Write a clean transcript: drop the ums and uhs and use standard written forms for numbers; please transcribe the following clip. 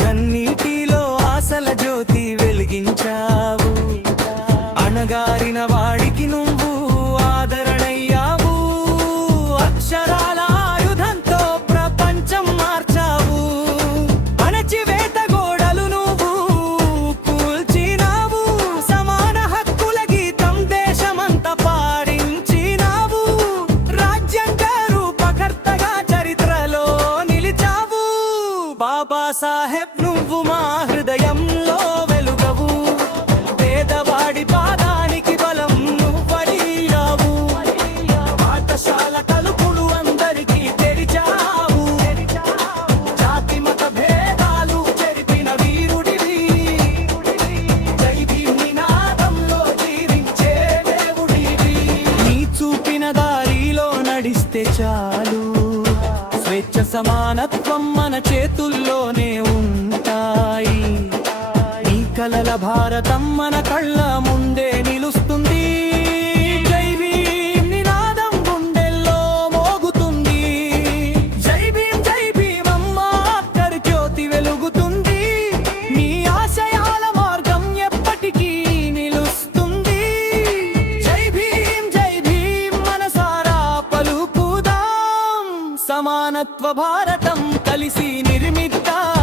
కన్నీటిలో ఆశల జ్యోతి వెలిగించావు. అణగారిన వాడికి నువ్వు ఆదరణయ్యావు. అక్షరాల ఆయుధంతో ప్రపంచం మార్చావు. అణచివేత గోడలు నువ్వు కూల్చినావు. సమాన హక్కుల గీతం దేశమంతా పాడించినావు. రాజ్యాంగ రూపకర్తగా చరిత్రలో నిలిచావు. బాబా సాహెబ్ నువ్వు మా హృదయంలో వెలుగవు. పేదవాడి పాదానికి బలం నువ్వడిగావు. పాఠశాల తలుపులు అందరికీ తెరిచావు. జాతి మత భేదాలు చెరిపిన వీరుడివి. జై భీమ్ నినాదంలో జీవించే దేవుడివి. నీ చూపిన దారిలో నడిస్తే చాలు. స్వేచ్ఛ సమానత్వం మన చేతుల్లోనే ఉంటాయి. ఈ కలల భారతం మన కళ్ళ ముందే నిలుస్తుంది. జై భీమ్ నినాదం గుండెల్లో మోగుతుంది. జై భీమ్ అమ్మా అక్కడి జ్యోతి వెలుగుతుంది. నీ ఆశయాల మార్గం ఎప్పటికీ నిలుస్తుంది. జై భీమ్ మనసారా పలుకుదాం. సమానత్వ భారతం కలిసి నిర్మిద్దాం.